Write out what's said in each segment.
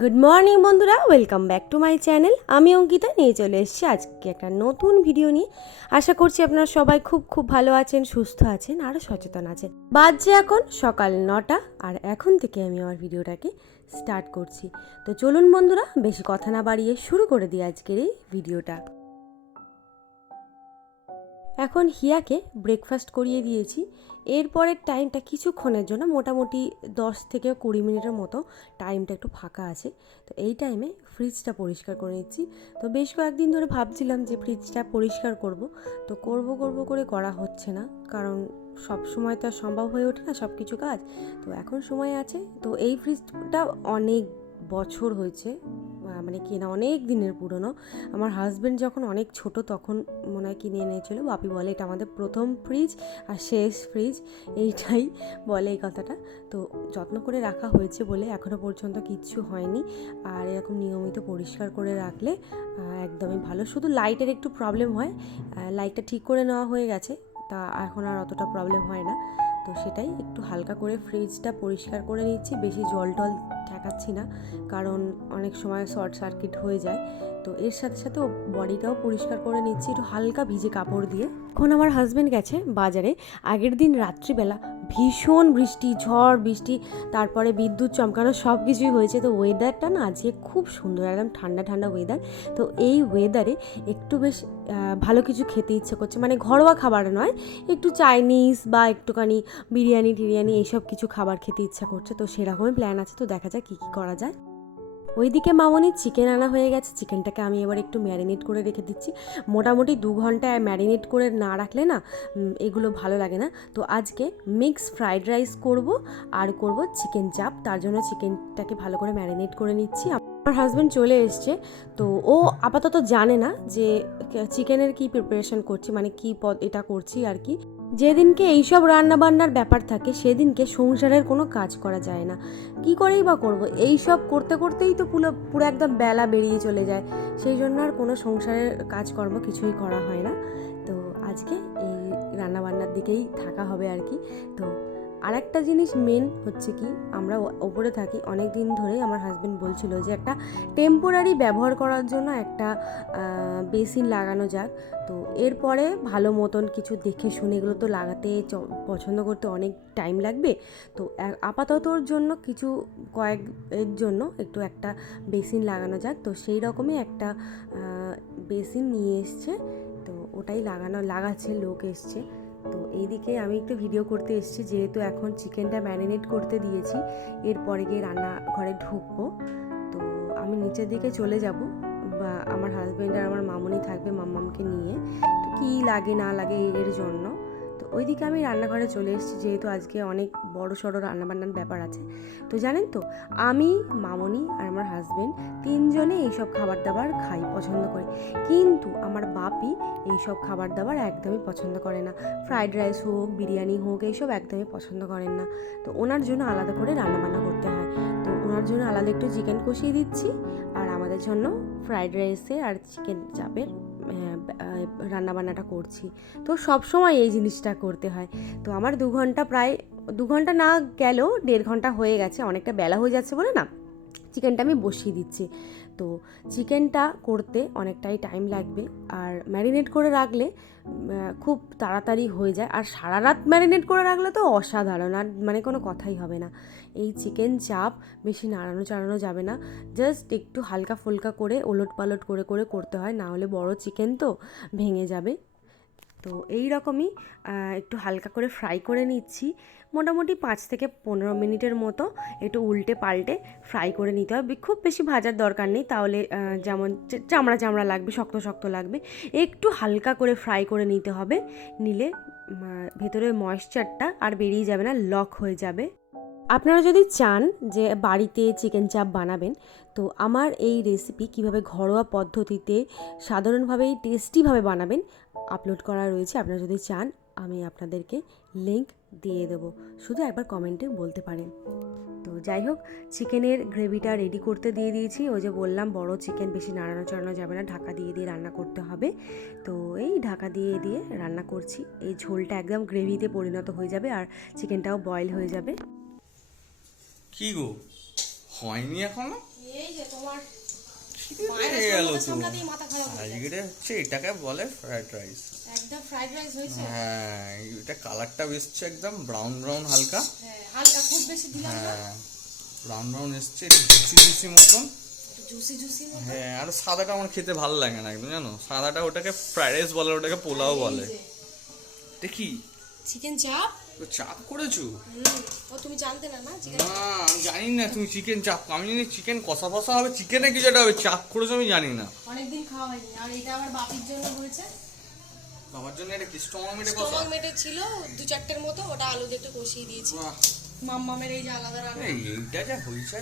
Good morning বন্ধুরা। Welcome back to my channel আমি অঙ্কিতা, নিয়ে চলে এসেছি আজকে একটা নতুন ভিডিও নিয়ে। আশা করছি আপনারা সবাই খুব খুব ভালো আছেন, সুস্থ আছেন আরও সচেতন আছেন। বাজছে এখন সকাল নটা, আর এখন থেকে আমি আমার ভিডিওটাকে স্টার্ট করছি। তো চলুন বন্ধুরা, বেশি কথা না বাড়িয়ে শুরু করে দিই আজকের এই ভিডিওটা এখন হিয়াকে ব্রেকফাস্ট করিয়ে দিয়েছি। এরপরের টাইমটা কিছুক্ষণের জন্য, মোটামুটি দশ থেকে কুড়ি মিনিটের মতো টাইমটা একটু ফাঁকা আছে। তো এই টাইমে ফ্রিজটা পরিষ্কার করে নিচ্ছি। তো বেশ কয়েকদিন ধরে ভাবছিলাম যে ফ্রিজটা পরিষ্কার করব। তো করব করব করে করা হচ্ছে না। কারণ সব সময় তো সম্ভব হয়ে ওঠে না সব কিছু কাজ। তো এখন সময় আছে। তো এই ফ্রিজটা অনেক বছর হয়েছে। মানে কিনা অনেক দিনের পুরনো। আমার হাজব্যান্ড যখন অনেক ছোট তখন মনে হয় কিনে এনেছিল। বাপি বলে, এটা আমাদের প্রথম ফ্রিজ আর শেষ ফ্রিজ এইটাই বলে এই কথাটা। তো যত্ন করে রাখা হয়েছে বলে এখনও পর্যন্ত কিচ্ছু হয়নি। আর এরকম নিয়মিত পরিষ্কার করে রাখলে একদমই ভালো। শুধু লাইটের একটু প্রবলেম হয়। লাইটটা ঠিক করে নেওয়া হয়ে গেছে। তা এখন আর অতটা প্রবলেম হয় না। তো সেটাই একটু হালকা করে ফ্রিজটা পরিষ্কার করে নিচ্ছি। বেশি জল টল ঠেকাচ্ছি না, কারণ অনেক সময় শর্ট সার্কিট হয়ে যায়। তো এর সাথে সাথে বডিটাও পরিষ্কার করে নিচ্ছি, একটু হালকা ভিজে কাপড় দিয়ে। এখন আমার হাজব্যান্ড গেছে বাজারে। আগের দিন রাত্রিবেলা ভীষণ বৃষ্টি, ঝড়, বৃষ্টি, তারপরে বিদ্যুৎ চমকানো সব কিছুই হয়েছে। তো ওয়েদারটা না আজকে খুব সুন্দর, একদম ঠান্ডা ঠান্ডা ওয়েদার তো এই ওয়েদারে একটু বেশ ভালো কিছু খেতে ইচ্ছে করছে। মানে ঘরোয়া খাবার নয়, একটু চাইনিজ বা একটুখানি বিরিয়ানি টিরিয়ানি এইসব কিছু খাবার খেতে ইচ্ছা করছে। তো সেরকমই প্ল্যান আছে। তো দেখা যাক কী কী করা যায়। ওইদিকে মামনি চিকেন আনা হয়ে গেছে। চিকেনটাকে আমি এবার একটু ম্যারিনেট করে রেখে দিচ্ছি। মোটামুটি দু ঘন্টায় ম্যারিনেট করে না রাখলে না এগুলো ভালো লাগে না। তো আজকে মিক্স ফ্রাইড রাইস করব আর করব চিকেন চাপ তার জন্য চিকেনটাকে ভালো করে ম্যারিনেট করে নিচ্ছি। আমার হাজব্যান্ড চলে এসছে, তো ও আপাতত জানে না যে চিকেনের কি প্রিপারেশন করছি মানে কি পদ, এটা করছি আর কি। যেদিনকে এইসব রান্নাবান্নার ব্যাপার থাকে, সেদিনকে সংসারের কোনো কাজ করা যায় না। কি করেই বা করব? এইসব করতে করতেই তো পুরো পুরো একদম বেলা বেরিয়ে চলে যায়। সেই জন্য আর কোনো সংসারের কাজকর্ম কিছুই করা হয় না। তো আজকে এই রান্নাবান্নার দিকেই থাকা হবে আর কি। তো আর একটা জিনিস মেন হচ্ছে কি, আমরা ওপরে থাকি। অনেক দিন ধরেই আমার হাজব্যান্ড বলছিল যে, একটা টেম্পোরারি ব্যবহার করার জন্য একটা বেসিন লাগানো যাক। তো এরপরে ভালো মতন কিছু দেখে শুনে এগুলো তো লাগাতে পছন্দ করতে অনেক টাইম লাগবে। তো আপাততর জন্য কিছু কয়েক এর জন্য একটু একটা বেসিন লাগানো যাক। তো সেই রকমই একটা বেসিন নিয়ে এসছে। তো ওটাই লাগানো, লাগাচ্ছে, লোক এসছে। তো এইদিকে আমি একটু ভিডিও করতে এসেছি, যেহেতু এখন চিকেনটা ম্যারিনেট করতে দিয়েছি, এরপরে গিয়ে রান্না ঘরে ঢুকবো। তো আমি নিচের দিকে চলে যাব, বা আমার হাজব্যান্ড আর আমার মামনি থাকবে মাম্মামকে নিয়ে। তো কী লাগে না লাগে এর জন্য। ওইদিকে আমি রান্নাঘরে চলে এসেছি, যেহেতু আজকে অনেক বড় সড়ো রান্নাবান্নার ব্যাপার আছে। তো জানেন তো, আমি, মামনি আর আমার হাজব্যান্ড তিনজনে এইসব খাবার দাবার খাই পছন্দ করে। কিন্তু আমার বাপি এইসব খাবার দাবার একদমই পছন্দ করে না। ফ্রাইড রাইস হোক, বিরিয়ানি হোক, এইসব একদমই পছন্দ করেন না। তো ওনার জন্য আলাদা করে রান্নাবান্না করতে হয়। তো ওনার জন্য আলাদা একটু চিকেন কষিয়ে দিচ্ছি, আর আমাদের জন্য ফ্রাইড রাইসে আর চিকেন চাপের রান্নাবান্নাটা করছি। তো সব সময় এই জিনিসটা করতে হয়। তো আমার দু ঘণ্টা প্রায়, দু ঘণ্টা না গেলেও দেড় ঘণ্টা হয়ে গেছে, অনেকটা বেলা হয়ে যাচ্ছে বলে না? চিকেনটা আমি বসিয়ে দিচ্ছি। তো চিকেনটা করতে অনেকটাই টাইম লাগবে আর ম্যারিনেট করে রাখলে খুব তাড়াতাড়ি হয়ে যায়। আর সারা রাত ম্যারিনেট করে রাখলে তো অসাধারণ, আর মানে কোনো কথাই হবে না। এই চিকেন চাপ বেশি নাড়ানো চাড়ানো যাবে না। জাস্ট একটু হালকা ফুলকা করে ওলট পালট করে করে করতে হয়, না হলে বড় চিকেন তো ভেঙে যাবে। তো এই রকমই একটু হালকা করে ফ্রাই করে নিচ্ছি। মোটামুটি পাঁচ থেকে পনেরো মিনিটের মতো একটু উল্টে পাল্টে ফ্রাই করে নিতে হবে। খুব বেশি ভাজার দরকার নেই, তাহলে যেমন চামড়া চামড়া লাগবে, শক্ত শক্ত লাগবে। একটু হালকা করে ফ্রাই করে নিতে হবে, নিলে ভেতরের ময়েশ্চারটা আর বেরিয়ে যাবে না, লক হয়ে যাবে। আপনারা যদি চান যে বাড়িতে চিকেন চাপ বানাবেন, তো আমার এই রেসিপি কীভাবে ঘরোয়া পদ্ধতিতে সাধারণভাবেই টেস্টিভাবে বানাবেন আপলোড করা রয়েছে। আপনারা যদি চান, আমি আপনাদেরকে লিংক দিয়ে দেবো। শুধু একবার কমেন্টে বলতে পারেন। তো যাই হোক, চিকেনের গ্রেভিটা রেডি করতে দিয়ে দিয়েছি। ওই যে বললাম, বড় চিকেন বেশি নাড়ানো চাড়ানো যাবে না, ঢাকা দিয়ে দিয়ে রান্না করতে হবে। তো এই ঢাকা দিয়ে দিয়ে রান্না করছি। এই ঝোলটা একদম গ্রেভিতে পরিণত হয়ে যাবে আর চিকেনটাও বয়েল হয়ে যাবে। কি গো? হয়নি এখনও? এই যে তোমার। আজকে হচ্ছে এটাকে বলে ফ্রাইড রাইস একদম ফ্রাইড রাইস হয়েছে। হ্যাঁ এটা কালারটা এসছে একদম ব্রাউন ব্রাউন হালকা। হ্যাঁ হালকা খুব বেশি দিলাম হ্যাঁ ব্রাউন ব্রাউন এসছে একটু জুসি জুসি মতন। জুসি জুসি হ্যাঁ আর সাদাটা আমার খেতে ভালো লাগে না একদম জানো? সাদাটা ওটাকে ফ্রাইড রাইস বলে ওটাকে পোলাও বলে। দেখি চিকেন চাপ তো চাপ করেছ? ও তুমি জানতে না না না আমি জানি না তুমি চিকেন চাপ আমি জানি চিকেন কষা ফসা হবে চিকেনে কিছু একটা হবে চাপ করেছ আমি জানি না। অনেকদিন খাওয়া হয়নি আর এটা আমার বাপির জন্য হয়েছে। বাবার জন্য একটা স্টমাক মেটে কষা? স্টমাক মেটে ছিল দু চারটের মতো ওটা আলু দিয়ে একটু কষিয়ে দিয়েছি। মাম্মামের এই যে আলাদা রান্না। এইটা যা হয়েছে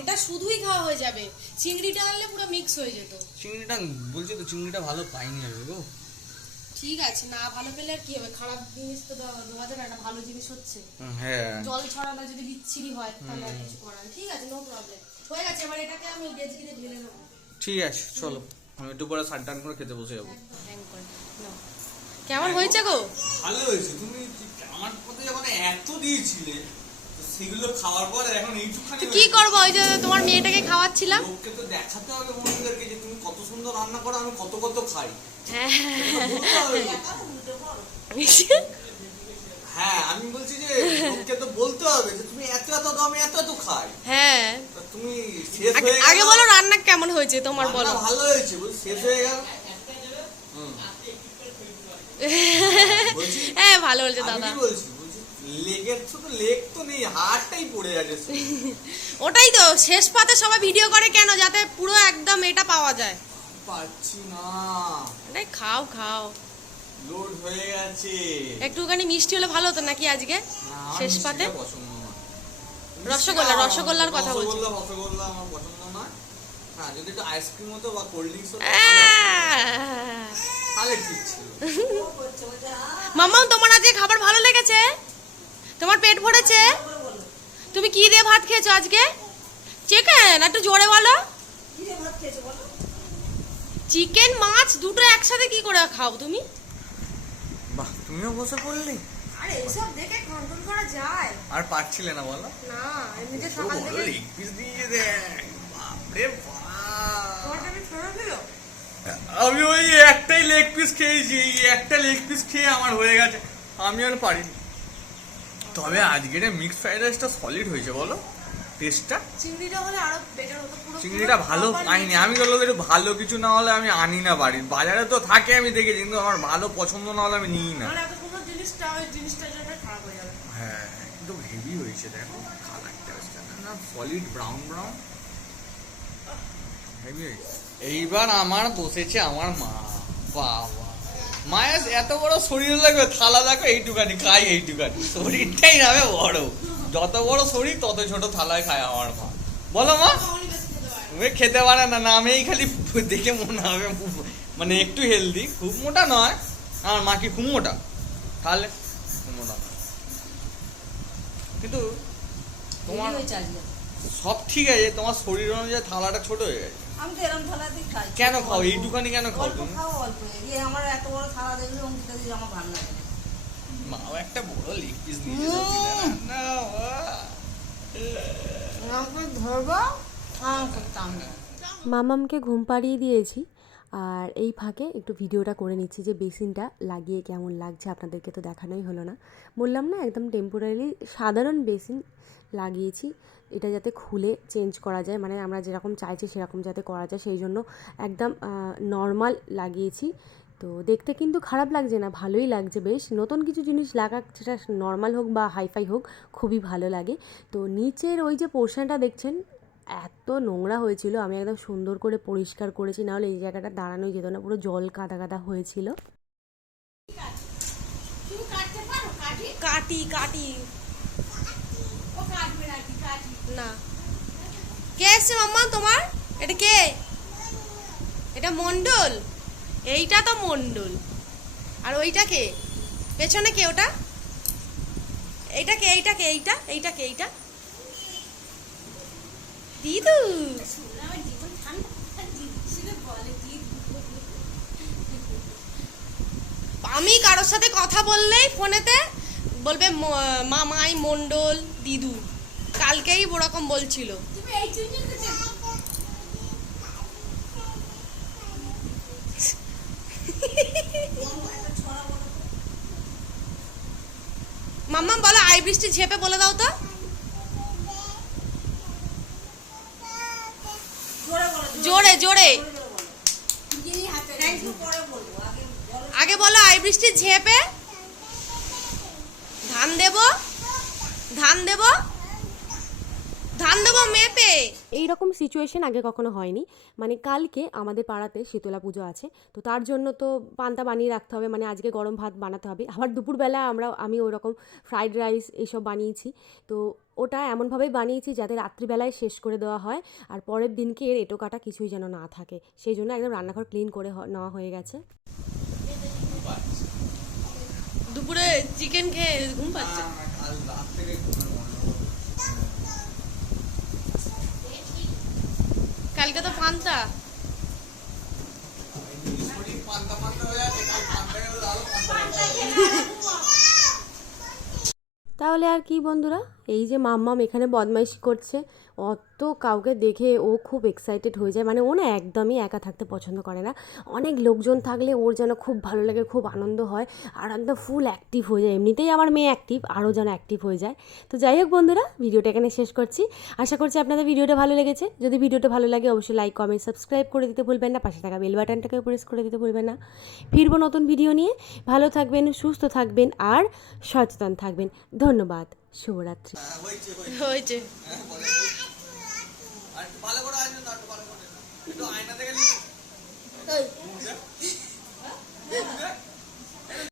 এটা শুধুই খাওয়া হয়ে যাবে। চিংড়িটা আনলে পুরো মিক্স হয়ে যেত। চিংড়িটা বলছি তো চিংড়িটা ভালো পাইনি আমি গো ঠিক আছে না ভালো পেলে আর কি হবে? খারাপ জিনিস তো দেওয়া যাবে না ভালো জিনিস হচ্ছে। হ্যাঁ। জল ছড়ানো যদি বিচ্ছিরি হয় তাহলে আর কিছু করার ঠিক আছে নো প্রবলেম হয়ে গেছে এবার এটাকে আমি ডেজকিতে ঢেলে নেব। ঠিক আছে চলো। আমি একটু পরে সান টান করে খেতে বসে যাব। হ্যাং। কেমন হয়েছে গো? ভালো হয়েছে। তুমি আমার পথে যখন এত দিয়েছিলে সেগুলো খাওয়ার পর এখন এইটুখানি কি করব? ওই যে তোমার মেয়েটাকে খাওয়াচ্ছিলাম লোককে তো দেখাতে হবে বন্ধুদেরকে যে তুমি কত সুন্দর রান্না করো আমি কত কত খাই। হ্যাঁ। তো। হ্যাঁ আমি বলছি যে লোককে তো বলতে হবে যে তুমি এত এত দাও আমি এত এত খাই। হ্যাঁ। তা তুমি শেষ আগে- হয়ে আগে বলো রান্না কেমন হয়েছে তোমার বলো। ভালো হয়েছে শেষ হয়ে গেল। হ্যাঁ ভালো আমি দাদা। বলছি? বলছি লেগের শুধু লেগ তো নেই হাড়টাই পড়ে শুধু। ওটাই তো শেষ পাতে সবাই ভিডিও করে কেন? যাতে পুরো একদম এটা পাওয়া যায়। পাচ্ছি না। আরে খাও খাও। লোড হয়ে গেছে। একটুখানি মিষ্টি হলে ভালো হতো নাকি আজকে? শেষ পাতে রসগোল্লা, রসগোল্লার কথা বলছি। রসগোল্লা রসগোল্লা আমার পছন্দ নয়। হ্যাঁ যদি একটু আইসক্রিম হতো বা কোল্ড ড্রিঙ্কস হতো তাহলে ঠিক ছিল। মাম্মাম তোমার আজকে খাবার ভালো লেগেছে? তোমার পেট ভরেছে? তুমি কি দিয়ে ভাত খেয়েছো আজকে? চিকেন একটু জোরে বলো। চিকেন মাছ দুটো একসাথে কি করে খাও তুমি? বাহ তুমিও বসে পড়লি। আরে এইসব দেখে কন্ট্রোল করা যায়। আর পারছিলে না বলো? না এমনিতে ও বড় লেগ পিস দিয়ে দেখ বাপরে বাপ। আমি ওই একটাই লেগ পিস খেয়েছি এই একটা লেগ পিস খেয়ে আমার হয়ে গেছে। আমি আর পারিনি। তবে আজকের মিক্স ফ্রাইড রাইসটা সলিড হয়েছে বলো? টেস্টটা চিংড়িটা হলে আরও বেটার হতো পুরো চিংড়িটা ভালো পাইনি আমি বলল একটু ভালো কিছু না হলে আমি আনি না বাড়ির। বাজারে তো থাকে আমি দেখেছি কিন্তু আমার ভালো পছন্দ না হলে আমি নিই না। এত সুন্দর জিনিসটা ওই জিনিসটার জন্য খারাপ হয়ে যাবে। হ্যাঁ একদম হেভি হয়েছে দেখো। কালারটা না সলিড ব্রাউন ব্রাউন হেভি হয়েছে। এইবার আমার বসেছে আমার মা। বাবা। মায়ের এত বড় শরীর লাগবে থালা দেখো এইটুকানি খাই এইটুকানি। শরীরটাই নামে বড়। যত বড় শরীর তত ছোট থালায় খায় আমার মা। বলো মা? তুমি খেতে পারে না নামেই খালি দেখে মনে হবে মানে একটু হেলদি খুব মোটা নয় আমার মা কি খুব মোটা? তাহলে মোটা কিন্তু তোমার সব ঠিক আছে তোমার শরীর অনুযায়ী থালাটা ছোট হয়ে গেছে। আমি তো এরম থালা দিয়ে খাই। কেন খাও? এইটুখানি কেন খাও অল্প তুমি? খাও অল্প। এই আমার এত বড় থালা দেখলে অঙ্কিতা দিদি আমার ভালো লাগে না। মাও একটা বড় লেগ পিস নিয়ে যাও না আমাকে ধরবো আমাকে করতাম না মামামকে ঘুম পাড়িয়ে দিয়েছি। আর এই ফাঁকে একটু ভিডিওটা করে নিচ্ছি যে বেসিনটা লাগিয়ে কেমন লাগছে, আপনাদেরকে তো দেখানোই হলো না। বললাম না, একদম টেম্পোরারি সাধারণ বেসিন লাগিয়েছি, এটা যাতে খুলে চেঞ্জ করা যায় মানে আমরা যেরকম চাইছি সেরকম যাতে করা যায়, সেই জন্য একদম নর্মাল লাগিয়েছি। তো দেখতে কিন্তু খারাপ লাগছে না, ভালোই লাগছে বেশ। নতুন কিছু জিনিস লাগা সেটা নর্মাল হোক বা হাইফাই হোক, খুবই ভালো লাগে। তো নিচের ওই যে পোর্শনটা দেখছেন এত নোংরা হয়েছিল আমি একদম সুন্দর করে পরিষ্কার করেছি নাহলে এই জায়গাটা দাঁড়ানোই যেত না পুরো জল কাদা কাদা হয়েছিল। কাটি কাটি। না। কে এসছে মাম্মা তোমার? এটা কে? এটা মন্ডল এইটা তো মন্ডল আর ওইটা কে? পেছনে কে ওটা? এইটা কে এইটা কে এইটা? এইটা কে এইটা? দিদু। আমি কারোর সাথে কথা বললেই ফোনেতে বলবে মামাই মন্ডল দিদু। কালকেই ওরকম বলছিল। মাম্মা, বলো আই বৃষ্টি ঝেপে বলে দাও তো। বৃষ্টি ঝেপে? ধান দেব? ধান দেব? ধান দেব মেপে। এই রকম সিচুয়েশন আগে কখনো হয়নি। মানে কালকে আমাদের পাড়াতে শীতলা পুজো আছে। তো তার জন্য তো পান্তা বানিয়ে রাখতে হবে। মানে আজকে গরম ভাত বানাতে হবে। আবার দুপুরবেলা আমরা, আমি ওই রকম ফ্রাইড রাইস এইসব বানিয়েছি। তো ওটা এমনভাবেই বানিয়েছি যাতে রাত্রিবেলায় শেষ করে দেওয়া হয়। আর পরের দিনকে এর এটো কাটা কিছুই যেন না থাকে। সেই জন্য একদম রান্নাঘর ক্লিন করে নেওয়া হয়ে গেছে। দুপুরে চিকেন খেয়ে ঘুম পাচ্ছে। কালকে তো পান্তা। তাহলে আর কি বন্ধুরা এই যে মাম্মাম এখানে বদমাইশি করছে অত কাউকে দেখে ও খুব এক্সাইটেড হয়ে যায়। মানে ও না একদমই একা থাকতে পছন্দ করে না। অনেক লোকজন থাকলে ওর যেন খুব ভালো লাগে খুব আনন্দ হয় আর একদম ফুল অ্যাক্টিভ হয়ে যায়। এমনিতেই আমার মেয়ে অ্যাক্টিভ আরও যেন অ্যাক্টিভ হয়ে যায়। তো যাই হোক বন্ধুরা ভিডিওটা এখানে শেষ করছি। আশা করছি আপনাদের ভিডিওটা ভালো লেগেছে। যদি ভিডিওটা ভালো লাগে অবশ্যই লাইক কমেন্ট সাবস্ক্রাইব করে দিতে ভুলবেন না। পাশে থাকা বেল বাটনটাকে প্রেস করে দিতে ভুলবেন না। ফিরবো নতুন ভিডিও নিয়ে। ভালো থাকবেন সুস্থ থাকবেন আর সচেতন থাকবেন। ধন্যবাদ। শুভরাত্রি। হ্যাঁ, হয়েছে হয়েছে হয়েছে হ্যাঁ, বলে, হয়েছে। আর একটু ভালো করে দাও, একটু ভালো করে। একটু আয়না দেখে নিবি?